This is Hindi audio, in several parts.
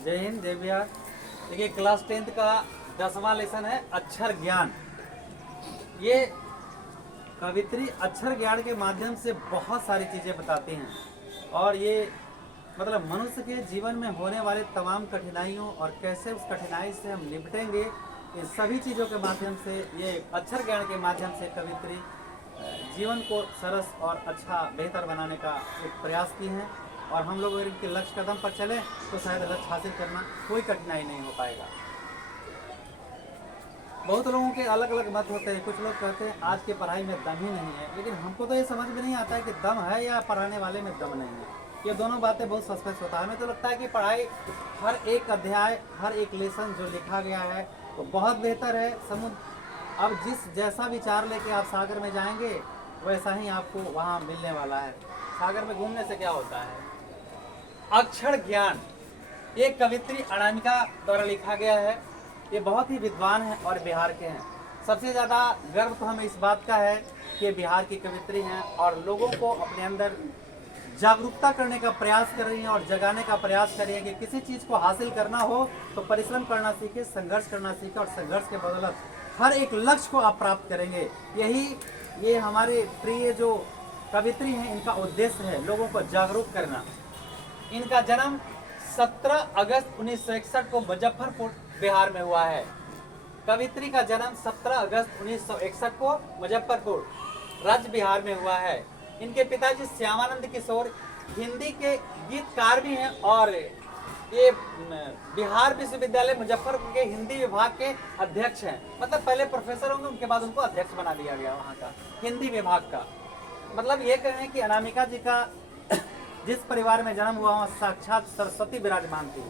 जय हिंद, जय बिहार। देखिए, क्लास 10th का 10वां लेसन है अक्षर ज्ञान। ये कवित्री अक्षर ज्ञान के माध्यम से बहुत सारी चीज़ें बताती हैं और ये मतलब मनुष्य के जीवन में होने वाले तमाम कठिनाइयों और कैसे उस कठिनाई से हम निपटेंगे, इन सभी चीज़ों के माध्यम से ये अक्षर ज्ञान के माध्यम से कवित्री जीवन को सरस और अच्छा बेहतर बनाने का एक प्रयास की है। और हम लोग अगर इनके लक्ष्य कदम पर चलें तो शायद लक्ष्य हासिल करना कोई कठिनाई नहीं हो पाएगा। बहुत लोगों के अलग अलग मत होते हैं। कुछ लोग कहते हैं आज की पढ़ाई में दम ही नहीं है, लेकिन हमको तो ये समझ में नहीं आता है कि दम है या पढ़ाने वाले में दम नहीं है। ये दोनों बातें बहुत सस्पेंस होता है। हमें तो लगता है कि पढ़ाई, हर एक अध्याय, हर एक लेसन जो लिखा गया है तो बहुत बेहतर है। समुद्र अब जिस जैसा विचार लेके आप सागर में जाएंगे वैसा ही आपको वहाँ मिलने वाला है। सागर में घूमने से क्या होता है? अक्षर ज्ञान एक कवित्री अनामिका द्वारा लिखा गया है। ये बहुत ही विद्वान हैं और बिहार के हैं। सबसे ज़्यादा गर्व तो हमें इस बात का है कि बिहार की कवित्री हैं और लोगों को अपने अंदर जागरूकता करने का प्रयास कर रही हैं और जगाने का प्रयास कर रही हैं कि किसी चीज़ को हासिल करना हो तो परिश्रम करना सीखे, संघर्ष करना सीखे और संघर्ष के बदौलत हर एक लक्ष्य को आप प्राप्त करेंगे। यही ये हमारे प्रिय जो कवित्री हैं, इनका उद्देश्य है लोगों को जागरूक करना। इनका जन्म 17 अगस्त 1961 को मुजफ्फरपुर बिहार में हुआ है। कवित्री का जन्म 17 अगस्त 1961 को मुजफ्फरपुर राज्य बिहार में हुआ है। इनके पिताजी श्यामानंद किशोर हिंदी के गीतकार भी हैं और ये बिहार विश्वविद्यालय मुजफ्फरपुर के हिंदी विभाग के अध्यक्ष हैं। मतलब पहले प्रोफेसर होंगे, उनके बाद उनको अध्यक्ष बना दिया गया वहाँ का हिंदी विभाग का। मतलब ये कहें कि अनामिका जी का जिस परिवार में जन्म हुआ वहाँ साक्षात सरस्वती विराजमान थी।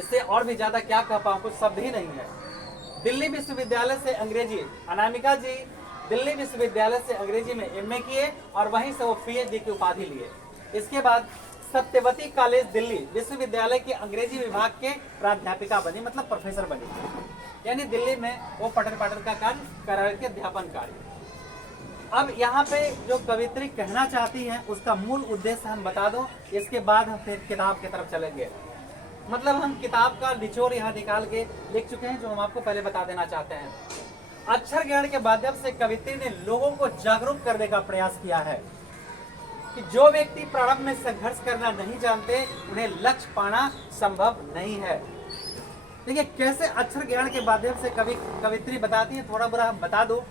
इससे और भी ज्यादा क्या कह पाऊँ, कुछ शब्द ही नहीं है। दिल्ली विश्वविद्यालय से अंग्रेजी, अनामिका जी दिल्ली विश्वविद्यालय से अंग्रेजी में एमए किए और वहीं से वो पीएचडी की उपाधि लिए। इसके बाद सत्यवती कॉलेज दिल्ली विश्वविद्यालय के अंग्रेजी विभाग के प्राध्यापिका बनी, मतलब प्रोफेसर बनी। यानी दिल्ली में वो पठन पाठन का कार्य कर रहे थे, अध्यापन कार्य। अब यहाँ पे जो कवित्री कहना चाहती हैं उसका मूल उद्देश्य हम बता दो, इसके बाद हम फिर किताब की तरफ चलेंगे। मतलब हम किताब का निचोड़ यहाँ निकाल के लिख चुके हैं जो हम आपको पहले बता देना चाहते हैं। अक्षर ज्ञान के माध्यम से कवित्री ने लोगों को जागरूक करने का प्रयास किया है कि जो व्यक्ति प्रारंभ में संघर्ष करना नहीं जानते उन्हें लक्ष्य पाना संभव नहीं है। देखिए कैसे अक्षर ज्ञान के माध्यम से कवित्री बताती है, थोड़ा बुरा हम बता दो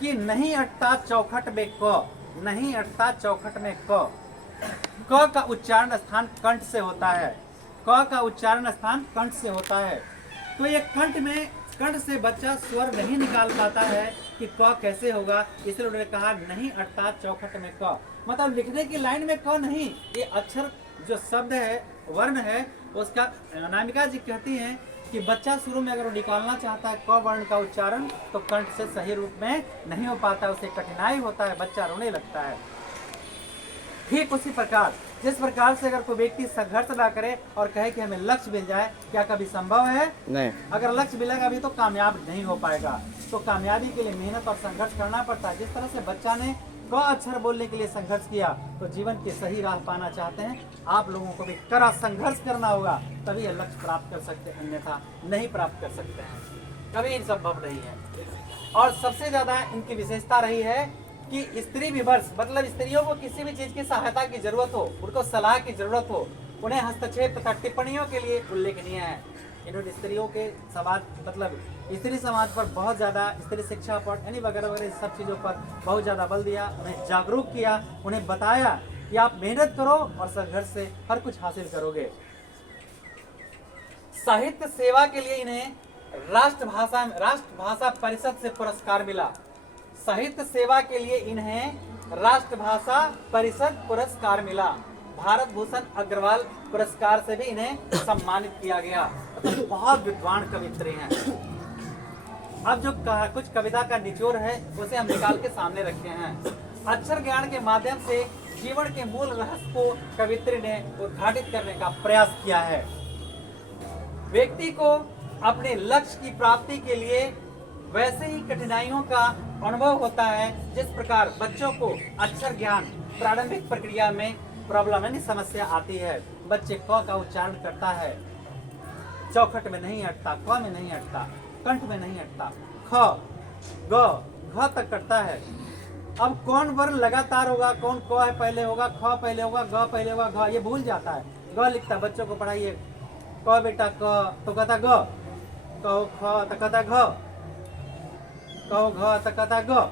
कि नहीं अटता चौखट में क, नहीं अटता चौखट में क का उच्चारण स्थान कंठ से होता है। क का उच्चारण स्थान कंठ से होता है। तो ये कंठ से बच्चा स्वर नहीं निकाल पाता है कि क कैसे होगा, इसलिए उन्होंने कहा नहीं अटता चौखट में क। मतलब लिखने की लाइन में क नहीं, ये अक्षर जो शब्द है, वर्ण है, उसका अनामिका जी कहती हैं कि बच्चा शुरू में अगर वो निकालना चाहता है क वर्ण का उच्चारण तो कंठ से सही रूप में नहीं हो पाता, उसे कठिनाई होता है, बच्चा रोने लगता है। ठीक उसी प्रकार जिस प्रकार से अगर कोई व्यक्ति संघर्ष ना करे और कहे कि हमें लक्ष्य मिल जाए, क्या कभी संभव है? नहीं। अगर लक्ष्य मिलेगा अभी तो कामयाब नहीं हो पाएगा। तो कामयाबी के लिए मेहनत और संघर्ष करना पड़ता है। जिस तरह से बच्चा ने क अक्षर बोलने के लिए संघर्ष किया, तो जीवन की सही राह पाना चाहते हैं आप लोगों को भी कड़ा संघर्ष करना होगा, तभी यह लक्ष्य प्राप्त कर सकते हैं, अन्यथा नहीं प्राप्त कर सकते हैं, कभी संभव नहीं है। और सबसे ज्यादा इनकी विशेषता रही है कि स्त्री विमर्श, मतलब स्त्रियों को किसी भी चीज की सहायता की जरूरत हो, उनको सलाह की जरूरत हो, उन्हें हस्तक्षेप तथा टिप्पणियों के लिए उल्लेखनीय है। इन्होंने स्त्रियों के समाज, मतलब स्त्री समाज पर बहुत ज़्यादा, स्त्री शिक्षा पर यानी वगैरह वगैरह सब चीज़ों पर बहुत ज़्यादा बल दिया, उन्हें जागरूक किया, उन्हें बताया कि आप मेहनत करो और संघर्ष से हर कुछ हासिल करोगे। साहित्य सेवा के लिए इन्हें राष्ट्रभाषा परिषद से पुरस्कार मिला। साहित्य सेवा के लिए इन्हें राष्ट्रभाषा परिषद पुरस्कार मिला। भारत भूषण अग्रवाल पुरस्कार से भी इन्हें सम्मानित किया गया। तो बहुत विद्वान कवित्री हैं। अब जो कुछ कविता का निचोड़ है उसे हम निकाल के सामने रखे हैं। अक्षर ज्ञान के माध्यम से जीवन के मूल रहस्य को कवित्री ने उद्घाटित करने का प्रयास किया है। व्यक्ति को अपने लक्ष्य की प्राप्ति के लिए वैसे ही कठिनाइयों का अनुभव होता है जिस प्रकार बच्चों को अक्षर ज्ञान प्रारंभिक प्रक्रिया में प्रॉब्लम यानी समस्या आती है। बच्चे क का उच्चारण करता है, चौखट में नहीं अटता, क में नहीं अटता, कंठ में नहीं अटता, ख ग घ तक करता है। अब कौन वर्ण लगातार होगा, कौन क है पहले होगा, ख पहले होगा, ग पहले होगा, घ ये भूल जाता है। ग लिखता है, बच्चों को पढ़ाइए, क बेटा क तो कहता ग, कहो ख तो कहता घ, कहो घ तो कहता ग।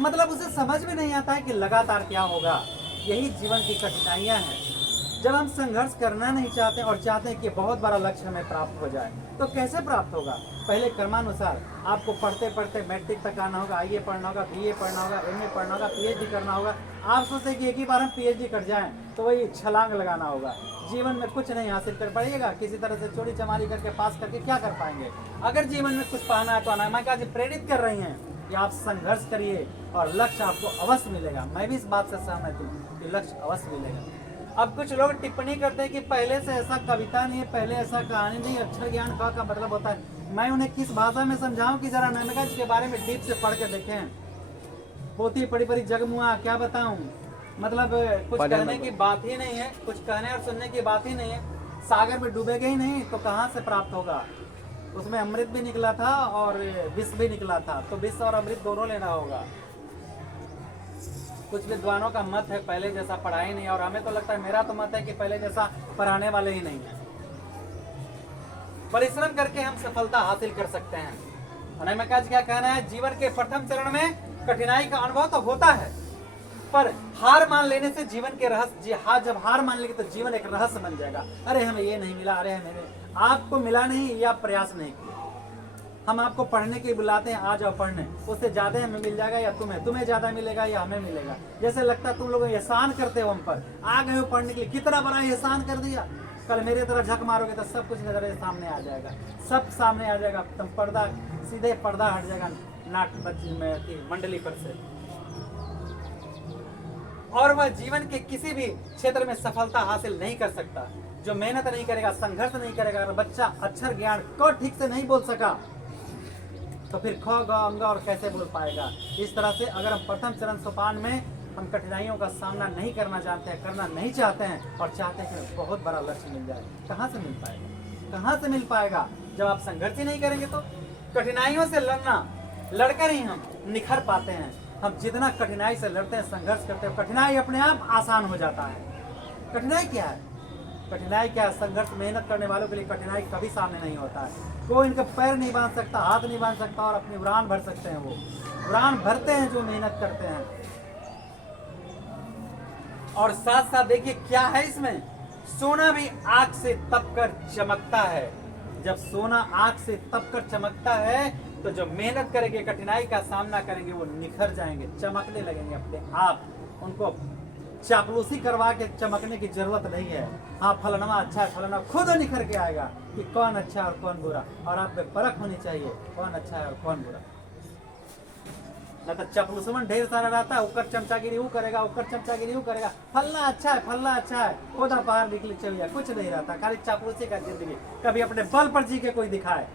मतलब उसे समझ में नहीं आता है कि लगातार क्या होगा। यही जीवन की कठिनाइयां हैं। जब हम संघर्ष करना नहीं चाहते और चाहते हैं कि बहुत बड़ा लक्ष्य हमें प्राप्त हो जाए, तो कैसे प्राप्त होगा? पहले क्रमानुसार आपको पढ़ते पढ़ते मैट्रिक तक आना होगा, आईए पढ़ना होगा, बीए पढ़ना होगा, एमए पढ़ना होगा, पीएचडी करना होगा। आप सोचते कि एक ही बार हम पीएचडी कर जाएं, तो वही छलांग लगाना होगा। जीवन में कुछ नहीं हासिल कर पाइएगा, किसी तरह से चोरी चमारी करके पास करके क्या कर पाएंगे? अगर जीवन में कुछ पाना है तो अनामिका जी प्रेरित कर रही हैं कि आप संघर्ष करिए और लक्ष्य आपको अवश्य मिलेगा। मैं भी इस बात से सहमत हूँ कि लक्ष्य अवश्य मिलेगा। अब कुछ लोग टिप्पणी करते हैं कि पहले से ऐसा कविता नहीं है, पहले ऐसा कहानी नहीं, अक्षर ज्ञान का मतलब होता है। मैं उन्हें किस भाषा में समझाऊं कि जरा अनामिका जी के बारे में डीप से पढ़ के देखें। पोती पड़ी पड़ी जगमुआ क्या बताऊं, मतलब कुछ कहने की बात ही नहीं है, कुछ कहने और सुनने की बात ही नहीं है। सागर में डूबेगे ही नहीं तो कहाँ से प्राप्त होगा? उसमें अमृत भी निकला था और विष भी निकला था, तो विष और अमृत दोनों लेना होगा। कुछ विद्वानों का मत है पहले जैसा पढ़ाई नहीं, और हमें तो लगता है, मेरा तो मत है कि पहले जैसा पढ़ाने वाले ही नहीं है। परिश्रम करके हम सफलता हासिल कर सकते हैं। अनामिका जी क्या कहना है? जीवन के प्रथम चरण में कठिनाई का अनुभव तो होता है, पर हार मान लेने से जीवन के रहस्य, जब हार मान लेंगे तो जीवन एक रहस्य बन जाएगा। अरे हमें ये नहीं मिला, अरे हमें आपको मिला नहीं या प्रयास नहीं किया। हम आपको पढ़ने के लिए बुलाते हैं, आ जाओ पढ़ने, उससे ज्यादा हमें मिल जाएगा या तुम्हें ज्यादा मिलेगा या हमें मिलेगा। जैसे लगता है तुम लोग एहसान करते हो हम पर, आ गए हो पढ़ने के लिए, कितना बड़ा एहसान कर दिया। कल मेरे तरफ झक मारोगे तो सब कुछ नजर सामने आ जाएगा, सब सामने आ जाएगा। तुम पर्दा, सीधे पर्दा हट जाएगा नाट में मंडली पर से, और वह जीवन के किसी भी क्षेत्र में सफलता हासिल नहीं कर सकता जो मेहनत नहीं करेगा, संघर्ष नहीं करेगा। अगर बच्चा अक्षर ज्ञान को ठीक से नहीं बोल सका तो फिर ख ग अंग और कैसे बोल पाएगा? इस तरह से अगर हम प्रथम चरण सोपान में हम कठिनाइयों का सामना नहीं करना जानते हैं, करना नहीं चाहते हैं, और चाहते हैं कि बहुत बड़ा लक्ष्य मिल जाए, कहाँ से मिल पाएगा? कहाँ से मिल पाएगा जब आप संघर्ष ही नहीं करेंगे? तो कठिनाइयों से लड़ना, लड़कर ही हम निखर पाते हैं। हम जितना कठिनाई से लड़ते हैं, संघर्ष करते हैं, कठिनाई अपने आप आसान हो जाता है। कठिनाई क्या है? कठिनाई क्या है? संघर्ष, मेहनत करने वालों के लिए कठिनाई कभी सामने नहीं होता है। कोई इनका पैर नहीं बांध सकता, हाथ नहीं बांध सकता, और अपनी उड़ान भर सकते हैं। वो उड़ान भरते हैं जो मेहनत करते हैं। और साथ साथ देखिए क्या है इसमें, सोना भी आग से तपकर चमकता है। जब सोना आग से तपकर चमकता है तो जो मेहनत करेंगे, कठिनाई का सामना करेंगे, वो निखर जाएंगे, चमकने लगेंगे अपने आप। उनको चापलूसी करवा के चमकने की जरूरत नहीं है। हाँ फलनवा अच्छा है, फलनवा खुद निखर के आएगा कि कौन अच्छा है और कौन बुरा, और आप पे परख होनी चाहिए कौन अच्छा है और कौन बुरा। न तो चापलूसमन ढेर सारा रहता है, ऊपर चमचागिरी वो करेगा, ऊपर चमचागिरी वो करेगा, फलना अच्छा है, फलना अच्छा है, खुदा बाहर निकली चलिए, कुछ नहीं रहता, खाली चापलूसी का जिंदगी। कभी अपने बल पर जी के कोई दिखाए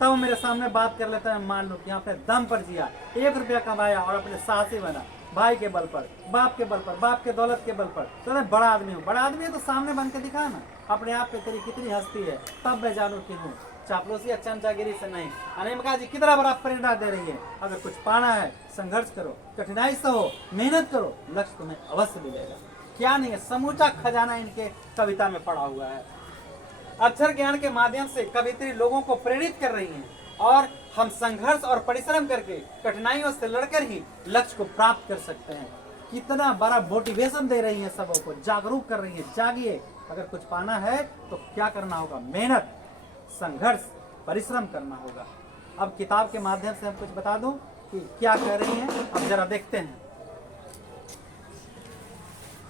तब मेरे सामने बात कर लेता है। मान लो कि अपने दम पर जिया, 1 रुपया कमाया और अपने साहसी बना, भाई के बल पर, बाप के बल पर, बाप के दौलत के बल पर, तो मैं बड़ा आदमी हूँ। बड़ा आदमी है तो सामने बन के दिखा ना अपने आप पे तेरी कितनी हस्ती है, तब मैं जानू कि हूँ। चापलूसी चमचागिरी से नहीं। अनामिका जी कितना बड़ा प्रेरणा दे रही है। अगर कुछ पाना है, संघर्ष करो, कठिनाई से हो, मेहनत करो, लक्ष्य तुम्हें अवश्य मिलेगा। क्या नहीं है, समूचा खजाना इनके कविता में पड़ा हुआ है। अक्षर ज्ञान के माध्यम से कवित्री लोगों को प्रेरित कर रही हैं, और हम संघर्ष और परिश्रम करके कठिनाइयों से लड़कर ही लक्ष्य को प्राप्त कर सकते हैं। कितना बड़ा मोटिवेशन दे रही है, सबों को जागरूक कर रही है। जागिए, अगर कुछ पाना है तो क्या करना होगा? मेहनत, संघर्ष, परिश्रम करना होगा। अब किताब के माध्यम से हम कुछ बता दूं कि क्या कह रही हैं, अब जरा देखते हैं।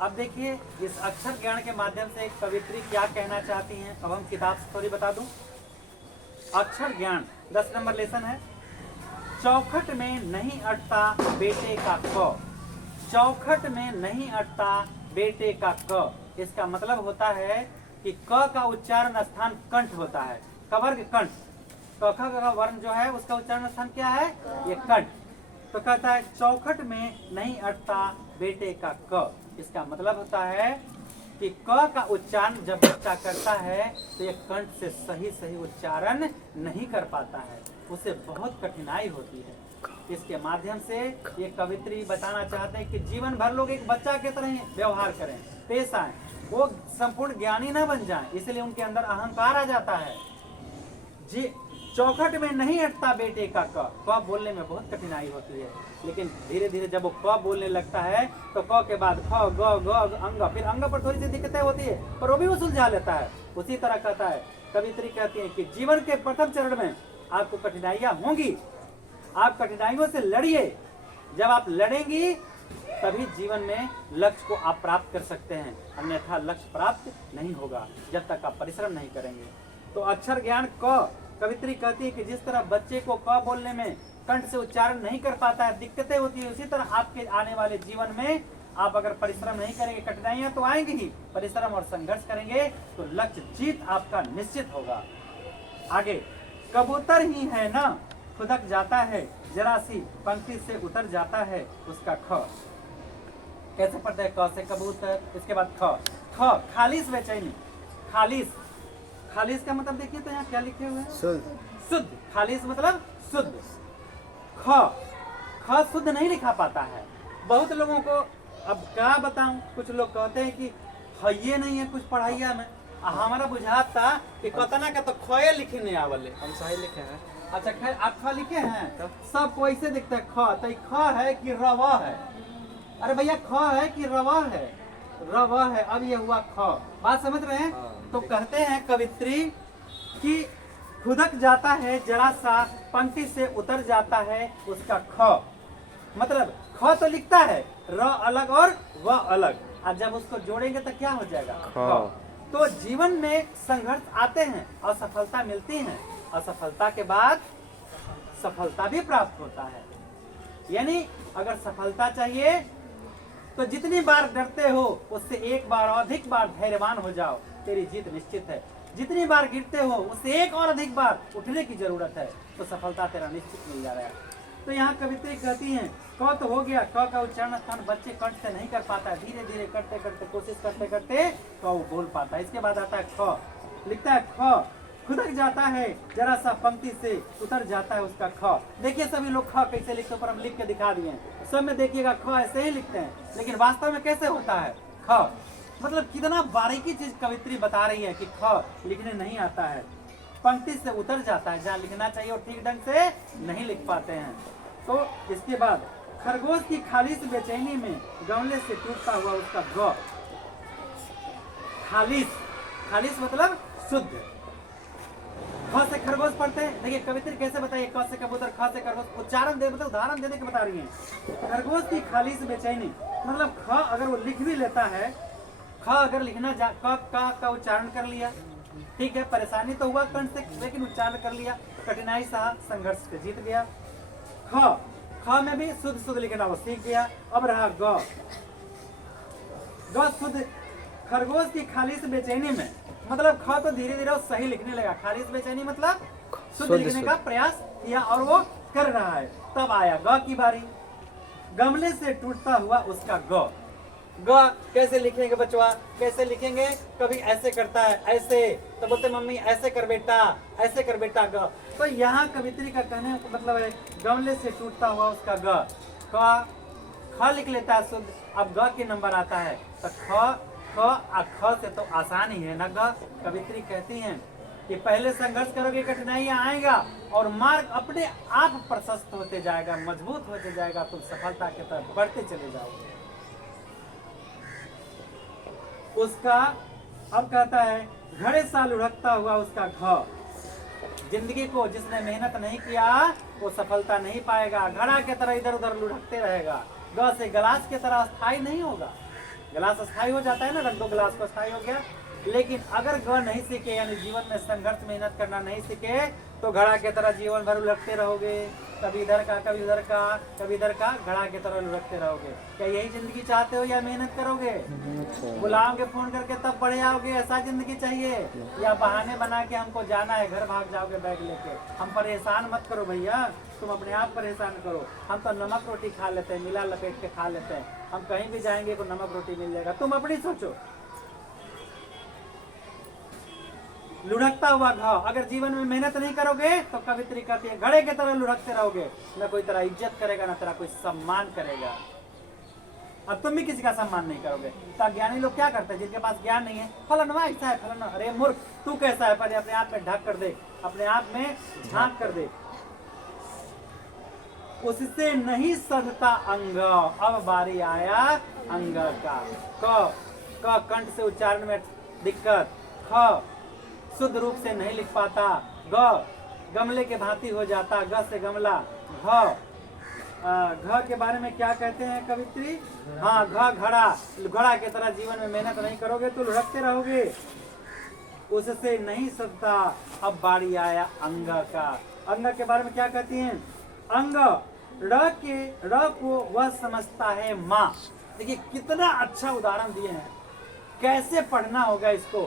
अब देखिए इस अक्षर ज्ञान के माध्यम से एक कवित्री क्या कहना चाहती हैं। अब हम किताब से थोड़ी बता दूं। अक्षर ज्ञान 10 नंबर लेसन है। चौखट में नहीं अटता बेटे का क, चौखट में नहीं अटता बेटे का क। इसका मतलब होता है कि क का उच्चारण स्थान कंठ होता है, कवर्ग कंठ। क का वर्ण जो है उसका उच्चारण स्थान क्या है? ये कंठ। तो कहता है चौखट में नहीं अटता बेटे का क। इसका मतलब होता है कि क का उच्चारण जब बच्चा करता है तो ये कंठ से सही सही उच्चारण नहीं कर पाता है, उसे बहुत कठिनाई होती है। इसके माध्यम से ये कवित्री बताना चाहते हैं कि जीवन भर लोग एक बच्चा की तरह ही व्यवहार करें, पेश आए, वो संपूर्ण ज्ञानी ना बन जाएं, इसलिए उनके अंदर अहंकार आ जाता है। जी चौखट में नहीं हटता बेटे का क बोलने में बहुत कठिनाई होती है, लेकिन धीरे धीरे जब वो क बोलने लगता है तो क के बाद ख ग ग अंग, फिर अंग पर थोड़ी सी दिक्कतें होती है पर वो भी वो सुलझा लेता है। उसी तरह कहता है कवित्री कहती है कि जीवन के प्रथम चरण में आपको कठिनाइयां होंगी, आप कठिनाइयों से लड़िए, जब आप लड़ेंगी तभी जीवन में लक्ष्य को आप प्राप्त कर सकते हैं, अन्यथा लक्ष्य प्राप्त नहीं होगा जब तक आप परिश्रम नहीं करेंगे। तो अक्षर ज्ञान क कवित्री कहती है कि जिस तरह बच्चे को क बोलने में कंठ से उच्चारण नहीं कर पाता है, दिक्कतें होती है, उसी तरह आपके आने वाले जीवन में आप अगर परिश्रम नहीं करेंगे, कठिनाइयां तो आएंगी ही, परिश्रम और संघर्ष करेंगे तो लक्ष्य जीत आपका निश्चित होगा। आगे, कबूतर ही है ना खुदक जाता है, जरा सी पंक्ति से उतर जाता है उसका ख। कैसे पढ़ते हैं क से कबूतर, इसके बाद ख, खालिस बेचैनी, खालिस, खालिस का मतलब देखिए तो यहाँ क्या लिखे हुए हैं, शुद्ध, शुद्ध, खालिस मतलब शुद्ध। ख शुद्ध नहीं लिखा पाता है बहुत लोगों को। अब क्या बताऊं, कुछ लोग कहते हैं कि ये नहीं है कुछ पढ़ाइया में, हमारा बुझात था कि कतना का तो खोए लिखे नहीं आवले, हम सही लिखे हैं। अच्छा खैर आप ख लिखे हैं, सब को ऐसे दिखता है ख, तो ख है कि रवा है? अरे भैया ख है कि रवा है? रवा है, अब ये हुआ ख, बात समझ रहे हैं? तो कहते हैं कवित्री कि खुदक जाता है जरा सा पंक्ति से उतर जाता है उसका ख, मतलब ख तो लिखता है, र अलग और व अलग, और जब उसको जोड़ेंगे तो क्या हो जाएगा ख। तो जीवन में संघर्ष आते हैं, असफलता मिलती है, असफलता के बाद सफलता भी प्राप्त होता है। यानी अगर सफलता चाहिए तो जितनी बार डरते हो उससे एक बार अधिक बार धैर्यवान हो जाओ, तेरी जीत निश्चित है। जितनी बार गिरते हो उससे एक और अधिक बार उठने की जरूरत है, तो सफलता तेरा निश्चित मिल जा रहा है। तो यहाँ कवित्री कहती हैं क तो हो गया, क का उच्चारण स्थान बच्चे कंठ से नहीं कर पाता है, धीरे धीरे करते करते कोशिश करते करते क वो बोल पाता है। इसके बाद आता है ख, लिखता है ख, खुदक जाता है जरा सा पंक्ति से उतर जाता है उसका ख। देखिए सभी लोग ख कैसे लिखते हैं, पर हम लिख के दिखा दिए हैं, सब में देखिएगा ख ऐसे ही लिखते हैं, लेकिन वास्तव में कैसे होता है ख। मतलब कितना बारीकी चीज कवित्री बता रही है कि ख लिखने नहीं आता है, पंक्ति से उतर जाता है, जहाँ लिखना चाहिए और ठीक ढंग से नहीं लिख पाते हैं। तो इसके बाद खरगोश की खालिस बेचैनी में गमले से टूटता हुआ उसका ग। खालिस, खालिस मतलब शुद्ध। ख से खरगोश पढ़ते हैं, देखिए कवित्री कैसे बताइए, क से कबूतर, ख से खरगोश, उच्चारण दे मतलब उदाहरण देने के बता रही है। खरगोश की खालिस बेचैनी मतलब ख अगर वो लिख भी लेता है, ख अगर लिखना का उच्चारण कर लिया, ठीक है, परेशानी तो हुआ कंठ से, लेकिन उच्चारण कर लिया, कठिनाई सहा, संघर्ष से जीत गया। ख में भी शुद्ध शुद्ध लिखना वो सीख गया। अब रहा ग, ग शुद्ध। खरगोश की खालिस बेचैनी में मतलब ख तो धीरे धीरे सही लिखने लगा, खालिस बेचैनी मतलब शुद्ध लिखने का प्रयास किया और वो कर रहा है। तब आया ग की बारी, गमले से टूटता हुआ उसका ग। ग कैसे लिखेंगे बचवा, कैसे लिखेंगे, कभी ऐसे करता है ऐसे, तो बोलते मम्मी ऐसे कर बेटा, ऐसे कर बेटा ग। तो यहाँ कवित्री का कहने का मतलब है गमले से टूटता हुआ उसका ग। ख लिख लेता है शुद्ध, अब ग के नंबर आता है तो ख से तो आसान ही है ना ग। कवित्री कहती हैं कि पहले संघर्ष करोगे, कठिनाइयां आएगा और मार्ग अपने आप प्रशस्त होते जाएगा, मजबूत होते जाएगा, तुम सफलता की तरफ बढ़ते चले जाओगे। उसका अब कहता है घड़े सा लुढ़कता हुआ उसका घ। जिंदगी को जिसने मेहनत नहीं किया वो सफलता नहीं पाएगा, घड़ा के तरह इधर उधर लुढ़कते रहेगा। ग से गिलास की तरह स्थायी नहीं होगा, गिलास स्थायी हो जाता है ना, रख दो गिलास को स्थायी हो गया, लेकिन अगर ग नहीं सीखे यानी जीवन में संघर्ष मेहनत करना नहीं सीखे तो घड़ा के तरह जीवन भर लुढ़कते रहोगे, कभी इधर का कभी उधर का कभी इधर का, घड़ा के तरह लुढ़कते रहोगे। क्या यही जिंदगी चाहते हो या मेहनत करोगे? बुलाओगे फोन करके तब बढ़े आओगे, ऐसा जिंदगी चाहिए? या बहाने बना के हमको जाना है घर भाग जाओगे बैग लेके? हम परेशान मत करो भैया, तुम अपने आप परेशान करो। हम तो नमक रोटी खा लेते हैं, मिला लपेट के खा लेते हैं, हम कहीं भी जाएंगे तो नमक रोटी मिल जाएगा, तुम अपनी सोचो। लुढ़कता हुआ घाव। अगर जीवन में मेहनत नहीं करोगे तो कवित्री कहती है घड़े की तरह लुढ़कते रहोगे, न कोई तेरा इज्जत करेगा, न तेरा कोई सम्मान करेगा, और तुम भी किसी का सम्मान नहीं करोगे। तो अज्ञानी लोग क्या करते हैं, जिनके पास ज्ञान नहीं है, फलाना ऐसा है, फलाना, अरे मूर्ख तू कैसा है, पहले अपने आप में ढक कर दे, अपने आप में झांक कर दे। उससे नहीं सधता अंग, अब बारी आया अंग का। क कंठ से उच्चारण में दिक्कत, ख शुद्ध रूप से नहीं लिख पाता, ग गमले के भांति हो जाता, ग से गमला, घ के बारे में क्या कहते हैं कवित्री, हाँ घ घड़ा, घड़ा की तरह जीवन में मेहनत नहीं करोगे तो लुढ़कते रहोगे। उससे नहीं सधता, अब बारी आया अंग का। अंग के बारे में क्या कहती हैं, अंग र को वह समझता है माँ। देखिए कितना अच्छा उदाहरण दिए हैं, कैसे पढ़ना होगा इसको।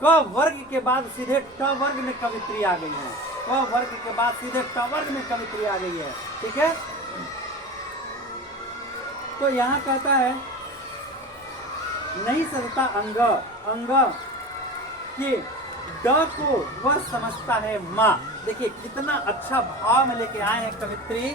क वर्ग के बाद सीधे ट वर्ग में कवित्री आ गई है, क वर्ग के बाद सीधे ट वर्ग में कवित्री आ गई है, ठीक है। तो यहाँ कहता है नहीं सधता अंग, अंग के ड को वह समझता है माँ। देखिए कितना अच्छा भाव में लेके आए हैं कवित्री।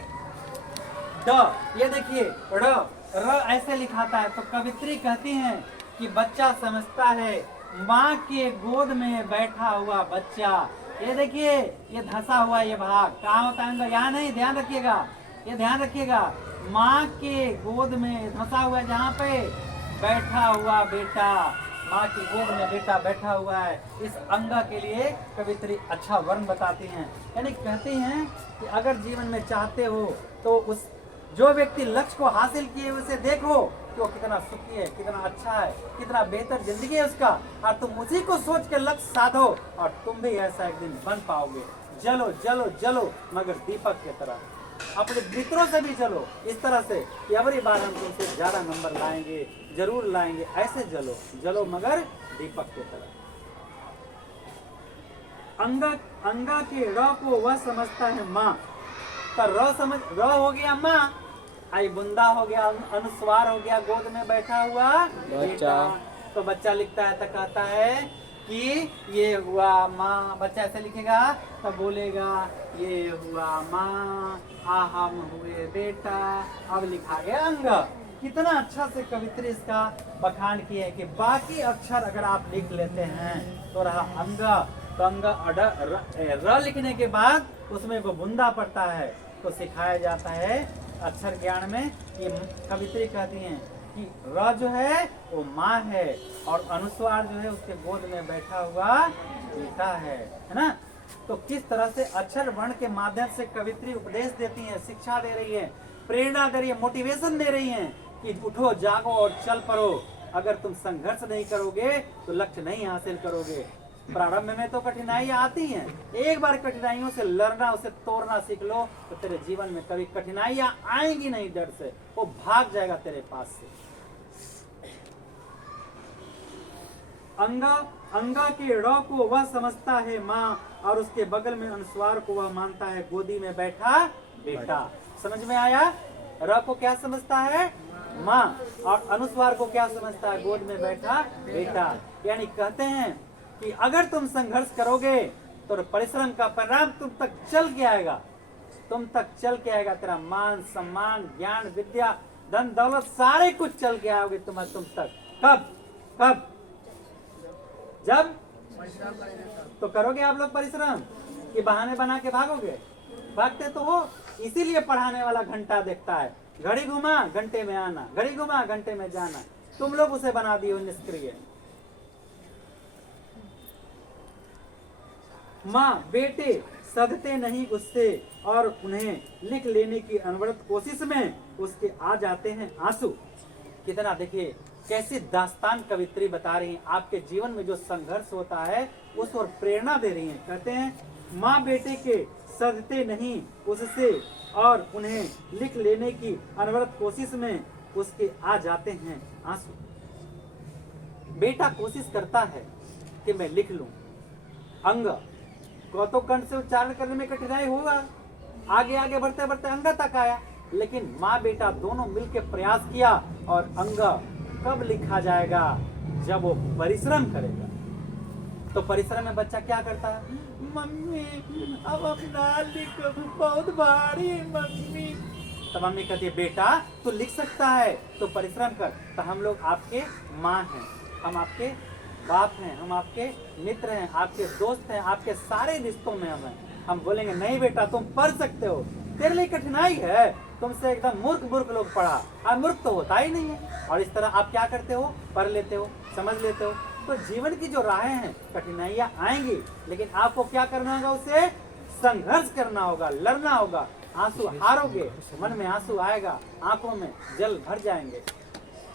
ड, ये देखिए र ऐसे लिखाता है, तो कवित्री कहती हैं कि बच्चा समझता है माँ के गोद में बैठा हुआ बच्चा। ये देखिए ये धंसा हुआ ये भाग कहाँ होता है, यहाँ नहीं, ध्यान रखिएगा, ये ध्यान रखिएगा। माँ के गोद में धंसा हुआ है, जहाँ पे बैठा हुआ बेटा, माँ की गोद में बेटा बैठा हुआ है। इस अंग के लिए कवित्री अच्छा वर्ण बताती हैं, यानी कहती हैं कि अगर जीवन में चाहते हो तो उस जो व्यक्ति लक्ष्य को हासिल किए उसे देखो कि वो कितना सुखी है, कितना अच्छा है, कितना बेहतर जिंदगी है उसका, और तुम उसी को सोच के लक्ष्य साधो और तुम भी ऐसा एक दिन बन पाओगे। जलो जलो जलो मगर दीपक की तरह, अपने मित्रों से भी चलो इस तरह से कि अगली बार हम तुमसे ज्यादा नंबर लाएंगे, जरूर लाएंगे। ऐसे जलो जलो मगर दीपक की तरह। अंगा के र को वह समझता है माँ, तो र हो गया माँ, आई बुंदा हो गया, अनुस्वार हो गया, गोद में बैठा हुआ बेटा। तो बच्चा लिखता है तो कहता है कि ये हुआ माँ, बच्चा ऐसे लिखेगा तो बोलेगा ये हुआ माँ, हम हुए बेटा। अब लिखा गया अंग। कितना अच्छा से कवित्री इसका बखान की है कि बाकी अक्षर अगर आप लिख लेते हैं तो रहा अंग। तो अंग र लिखने के बाद उसमें वो बुंदा पड़ता है, तो सिखाया जाता है अक्षर ज्ञान में कि कवित्री कहती हैं कि र जो है वो माँ है और अनुस्वार जो है उसके गोद में बैठा हुआ बेटा है ना। तो किस तरह से अक्षर वर्ण के माध्यम से कवित्री उपदेश देती है, शिक्षा दे रही है, प्रेरणा दे रही है, मोटिवेशन दे रही है कि उठो जागो और चल पड़ो। अगर तुम संघर्ष नहीं करोगे तो लक्ष्य नहीं हासिल करोगे। प्रारंभ में तो कठिनाइयां आती हैं, एक बार कठिनाइयों से लड़ना, उसे तोड़ना सीख लो तो तेरे जीवन में कभी कठिनाइयां आएंगी नहीं, डर से वो भाग जाएगा तेरे पास से। अंगा के र को वह समझता है माँ और उसके बगल में अनुस्वार को वह मानता है गोदी में बैठा बेटा। समझ में आया? र को क्या समझता है? माँ, और अनुस्वार को क्या समझता है? गोद में बैठा बेटा। यानी कहते हैं कि अगर तुम संघर्ष करोगे तो परिश्रम का परिणाम तुम तक चल के आएगा, तुम तक चल के आएगा। तेरा मान सम्मान ज्ञान विद्या धन दौलत सारे कुछ चल के आओगे तुम तक। कब कब? जब तो करोगे आप लोग परिश्रम कि बहाने बना के भागोगे? भागते तो हो, इसीलिए पढ़ाने वाला घंटा देखता है, घड़ी घुमा घंटे में आना, घड़ी घुमा घंटे में जाना। तुम लोग उसे बना दिए निष्क्रिय। माँ बेटे सधते नहीं उससे और उन्हें लिख लेने की अनवरत कोशिश में उसके आ जाते हैं आंसू। कितना देखिए कैसी दास्तान कवित्री बता रही है, आपके जीवन में जो संघर्ष होता है उस और प्रेरणा दे रही है। कहते हैं माँ बेटे के सधते नहीं उससे और उन्हें लिख लेने की अनवरत कोशिश में उसके आ जाते हैं आंसू। बेटा कोशिश करता है कि मैं लिख लूं, अंग को तो कंठ से उच्चारण करने में कठिनाई होगा, आगे आगे बढ़ते बढ़ते अंग तक आया, लेकिन माँ बेटा दोनों मिलकर प्रयास किया और अंग कब लिखा जाएगा? जब वो परिश्रम करेगा। तो परिश्रम में बच्चा क्या करता है, मम्मी अब अपना लिख बहुत भारी है मम्मी। तो मम्मी कहती है बेटा तू लिख सकता है तो परिश्रम कर। तो हम लोग आपके माँ हैं, हम आपके बाप हैं, हम आपके मित्र हैं, आपके दोस्त हैं, आपके सारे रिश्तों में हम हैं। हम बोलेंगे नहीं बेटा तुम पढ़ सकते हो, तेरे लिए कठिनाई है, तुमसे एकदम मूर्ख लोग पढ़ा, अब मूर्ख तो होता ही नहीं है। और इस तरह आप क्या करते हो, पढ़ लेते हो, समझ लेते हो। तो जीवन की जो राहें हैं, कठिनाइयां आएंगी, लेकिन आपको क्या करना होगा, उसे संघर्ष करना होगा, लड़ना होगा। आंसू हारोगे, मन में आंसू आएगा, आंखों में जल भर जाएंगे,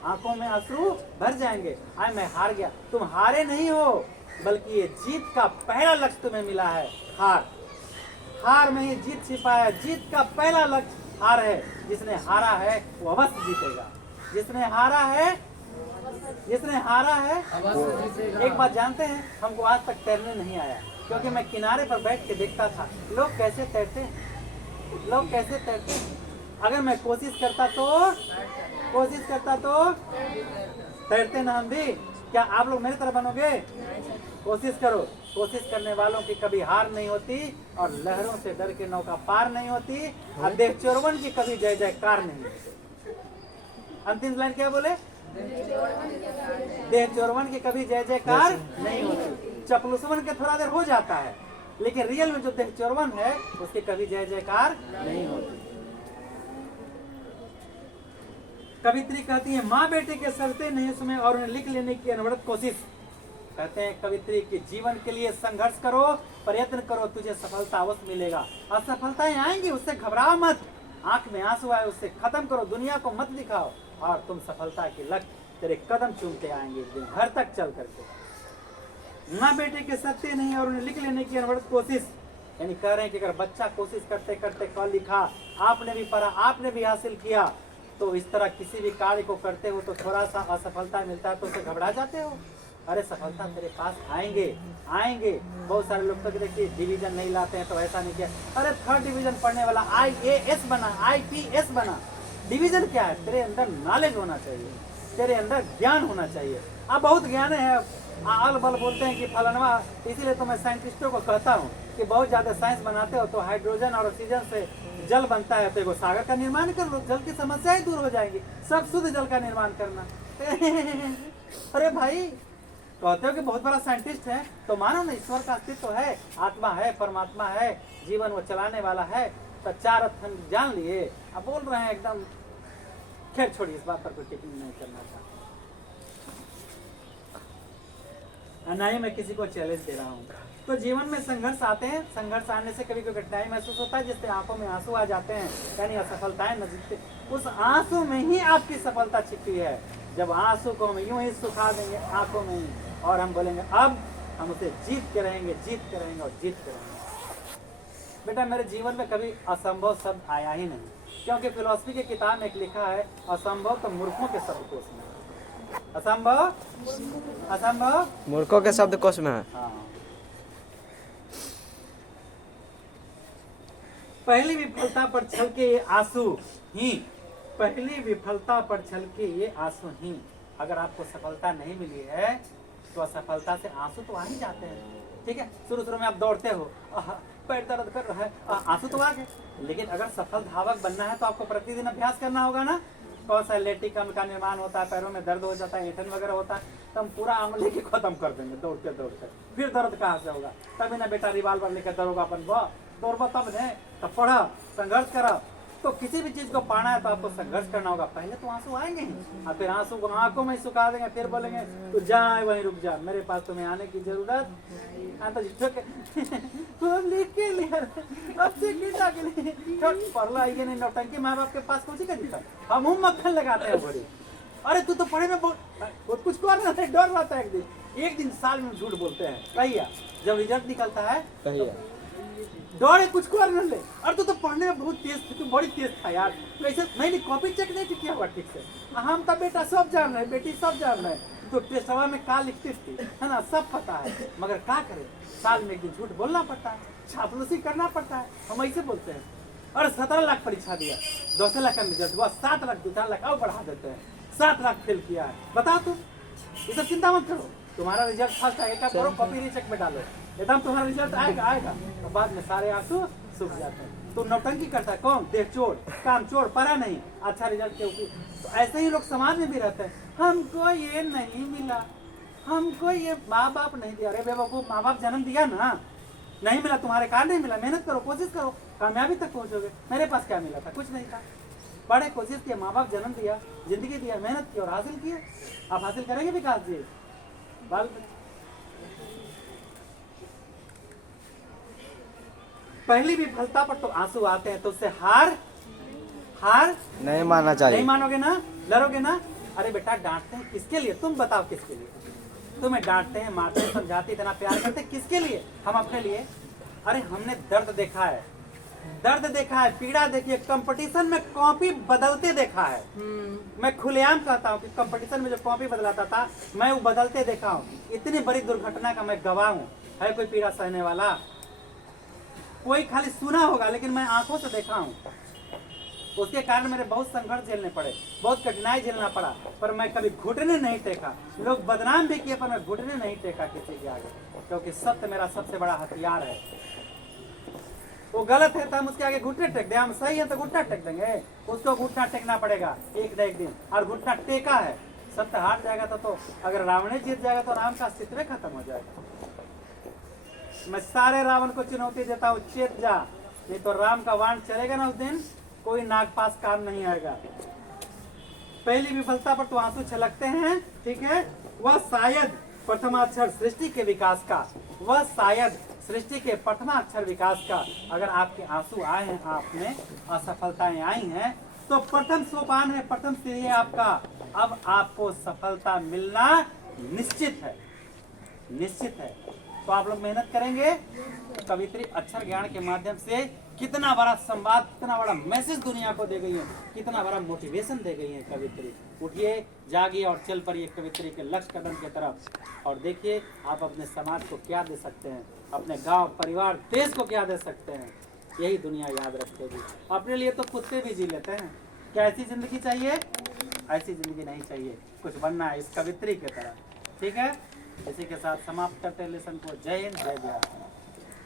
आंखों में आंसू भर जाएंगे। आए मैं हार गया, तुम हारे नहीं हो, बल्कि ये जीत का पहला लक्ष्य तुम्हें मिला है, हार। हार में ही जीत छिपा है, जीत का पहला लक्ष्य हार है। जिसने हारा है वो अवश्य जीतेगा, जिसने हारा है, जिसने हारा है। एक बात जानते हैं, हमको आज तक तैरने नहीं आया, क्योंकि मैं किनारे पर बैठ के देखता था लोग कैसे तैरते हैं, लोग कैसे तैरते हैं। अगर मैं कोशिश करता तो तैरते ना हम भी। क्या आप लोग मेरी तरह बनोगे? कोशिश करो। कोशिश करने वालों की कभी हार नहीं होती, और लहरों से डर के नौका पार नहीं होती, और देह चोरवन की कभी जय जयकार नहीं होती। अंतिम लाइन क्या बोले? देह चोरवन की कभी जय जयकार नहीं होती। चपलुसवन के थोड़ा देर हो जाता है, लेकिन रियल में जो देह चोरवन है उसकी कभी जय जयकार नहीं होती। कवित्री कहती है माँ बेटे के सरते नहीं उसमें, और उन्हें लिख लेने की अनवरत कोशिश। कहते हैं कवित्री के जीवन के लिए संघर्ष करो, प्रयत्न करो, तुझे सफलता अवश्य मिलेगा। असफलताएं आएंगी, उससे घबराओ मत। आंख में आंसू आए उससे खत्म करो, दुनिया को मत दिखाओ, और तुम सफलता के लक्ष्य तेरे कदम चूमते आएंगे एक दिन, घर तक चल करके। माँ बेटे के सत्य नहीं और उन्हें लिख लेने की अनवरत कोशिश। यानी कह रहे हैं कि अगर बच्चा कोशिश करते करते कल लिखा, आपने भी पढ़ा, आपने भी हासिल किया, तो इस तरह किसी भी कार्य को करते हो तो थोड़ा सा असफलता मिलता है तो उसे घबरा जाते हो। अरे सफलता तेरे पास आएंगे, आएंगे। बहुत सारे लोग तो देखिए डिवीजन नहीं लाते हैं तो ऐसा नहीं किया, अरे 3rd डिवीजन पढ़ने वाला IAS बना, IPS बना। डिवीजन क्या है? तेरे अंदर नॉलेज होना चाहिए, तेरे अंदर ज्ञान होना चाहिए। आप बहुत ज्ञान है, आल बल बोलते हैं कि फलानवा। इसीलिए तो मैं साइंटिस्टों को कहता हूँ कि बहुत ज्यादा साइंस बनाते हो तो हाइड्रोजन और ऑक्सीजन से जल बनता है, तो एगो सागर का निर्माण कर लो, जल की समस्याएं दूर हो जाएंगी। सब शुद्ध जल का निर्माण करना। अरे भाई कहते हो कि बहुत बड़ा साइंटिस्ट है, तो मानो ना ईश्वर का अस्तित्व है, आत्मा है, परमात्मा है, जीवन वो चलाने वाला है। तो 4 अर्थ जान लिए, अब बोल रहे हैं एकदम। खैर छोड़िए, इस बात पर कोई टिप्पणी नहीं करना चाहता, ना ही मैं किसी को चैलेंज दे रहा हूँ। तो जीवन में संघर्ष आते हैं, संघर्ष आने से कभी कोई कठिनाई महसूस होता है, जिससे आंखों में आंसू आ जाते हैं, यानी असफलताएं नजदीक। उस आंसू में ही आपकी सफलता छिपी है। जब आंसू को हम यूं ही सुखा देंगे आंखों में ही, और हम बोलेंगे अब हम उसे जीत के रहेंगे, जीत के रहेंगे और जीत के रहेंगे। बेटा मेरे जीवन में कभी असंभव शब्द आया ही नहीं, क्योंकि फिलॉसफी की किताब में एक लिखा है असंभव तो मूर्खों के शब्दकोश में, असंभव असंभव मूर्खों के शब्दकोश में है। हाँ। पहली विफलता पर छलके ये आंसू ही, पहली विफलता पर छलके ये आंसू ही। अगर आपको सफलता नहीं मिली है तो असफलता से आंसू तो आ ही जाते हैं, ठीक है। शुरू में आप दौड़ते हो, पैर दर्द कर रहा है, आंसू तो आ गए। लेकिन अगर सफल धावक बनना है तो आपको प्रतिदिन अभ्यास करना होगा ना। कौन सा लैक्टिक अम्ल का निर्माण होता है, पैरों में दर्द हो जाता है, ऐंठन वगैरह होता है, तो हम पूरा अम्ल लेके खत्म कर देंगे दौड़ते दौड़ते। फिर दर्द कहाँ से होगा? तभी ना बेटा रिवाल्वर लेकर दौड़ोगा अपन, दौड़बा तब ने, तब पढ़ा, संघर्ष करा। तो किसी भी चीज को पाना है तो आपको संघर्ष करना होगा। पहले तो आंसू आएंगे ही, और फिर आंसू को आंखों में सुखा देंगे, फिर बोलेंगे तू जा वहीं रुक जा, मेरे पास तुम्हें आने की जरूरत तो लिख के लिया अब से कितना के लिए पढ़ला आइए नहीं, नौटंकी माँ बाप के पास कौन सी का दिखा, हम मक्खन लगाते हैं बड़ी। अरे तू तो पढ़े में बहुत कुछ कर रहा था, डर रहा था। एक दिन साल में झूठ बोलते हैं, कहिया जब रिजल्ट निकलता है डर है कुछ कर न ले। और तू तो पढ़ने में बहुत तेज थी, तू बड़ी तेज था यार, तो ऐसे नहीं कॉपी चेक नहीं किया हुआ ठीक से। हम तो बेटा सब जान रहे, बेटी सब जान रहे, तो टेस्टवा में का लिखती थी है ना, सब पता है। मगर क्या करे, साल में एक दिन झूठ बोलना पड़ता है, चापलूसी करना पड़ता है, हम ऐसे बोलते हैं। और 17 लाख परीक्षा दिया, 10 लाख का रिजल्ट हुआ, 7 लाख 2 लाख और बढ़ा देते हैं, 7 लाख फेल किया है। बताओ तुम, ये सब चिंता मत करो, तुम्हारा रिजल्ट फर्स्ट आएगा, करो कॉपी रीचेक में डालो, एकदम तुम्हारा रिजल्ट आएगा आएगा। और बाद में सारे आंसू सूख जाते हैं। तो नौटंकी करता है कौन? देख चोर, काम चोर, पढ़ा नहीं, अच्छा रिजल्ट क्यों? तो ऐसे ही लोग समाज में भी रहते हैं, हमको ये नहीं मिला, हमको ये माँ बाप नहीं दिया। अरे बेवकूफ, माँ बाप जन्म दिया ना, नहीं मिला तुम्हारे कारण नहीं मिला, मेहनत करो, कोशिश करो, कामयाबी तक पहुंचोगे। मेरे पास क्या मिला था? कुछ नहीं था, बड़े कोशिश किए, माँ बाप जन्म दिया, जिंदगी दिया, मेहनत की और हासिल किए। आप हासिल करेंगे विकास जी? पहली विफलता पर तो आंसू आते हैं, तो उससे हार नहीं मानना चाहिए। नहीं मानोगे ना, लड़ोगे ना। अरे बेटा डांटते हैं किसके लिए? तुम बताओ किसके लिए? तुम्हें डांटते हैं, मारते हैं, समझाते, इतना प्यार करते हैं, किसके लिए? हम अपने लिए। अरे हमने दर्द देखा है, दर्द देखा है, पीड़ा देखी है, कंपटीशन में कॉपी बदलते देखा है। मैं खुलेआम कहता हूँ कि कंपटीशन में जो कॉपी बदलाता था, मैं वो बदलते देखा हूँ। इतनी बड़ी दुर्घटना का मैं गवाह हूँ। है कोई पीड़ा सहने वाला? कोई खाली सुना होगा, लेकिन मैं आंखों से देखा हूँ। उसके कारण मेरे बहुत संघर्ष झेलने पड़े, बहुत कठिनाई झेलना पड़ा, पर मैं कभी घुटने नहीं टेका। लोग बदनाम भी किए, पर मैं घुटने नहीं टेका किसी के आगे, क्योंकि सत्य मेरा सबसे बड़ा हथियार है। वो गलत है तो हम उसके आगे घुटने टेक दें, हम सही है तो घुटना टेक देंगे। उसको घुटना टेकना पड़ेगा एक न एक दिन, और घुटना टेका है। सत्य हार जाएगा तो अगर रावण जीत जाएगा तो राम का अस्तित्व खत्म हो जाएगा। मैं सारे रावण को चुनौती देता हूँ, चेत जा, नहीं तो राम का वाण चलेगा ना उस दिन, कोई नागपास काम नहीं आएगा। पहली विफलता पर तो आंसू छलकते हैं, ठीक है। वह शायद प्रथमाक्षर सृष्टि के विकास का, वह शायद सृष्टि के प्रथमाक्षर विकास का। अगर आपके आंसू आए हैं, आप में असफलताएं आई हैं, तो प्रथम सोपान है, प्रथम सीढ़ी है आपका। अब आपको सफलता मिलना निश्चित है, निश्चित है। तो आप लोग मेहनत करेंगे। कवित्री अक्षर ज्ञान के माध्यम से कितना बड़ा संवाद, कितना बड़ा मैसेज दुनिया को दे गई है, कितना बड़ा मोटिवेशन दे गई है कवित्री। उठिए, जागिए और चल पड़िए कवित्री के लक्ष्य कदम की तरफ। और देखिए आप अपने समाज को क्या दे सकते हैं, अपने गांव, परिवार, देश को क्या दे सकते हैं। यही दुनिया याद रखेगी। अपने लिए तो खुद से भी जी लेते हैं। क्या ऐसी जिंदगी चाहिए? ऐसी जिंदगी नहीं चाहिए, कुछ बनना है इस कवित्री की तरह, ठीक है। इसी के साथ समाप्त करते हैं लेसन को। जय हिंद, जय बिहार।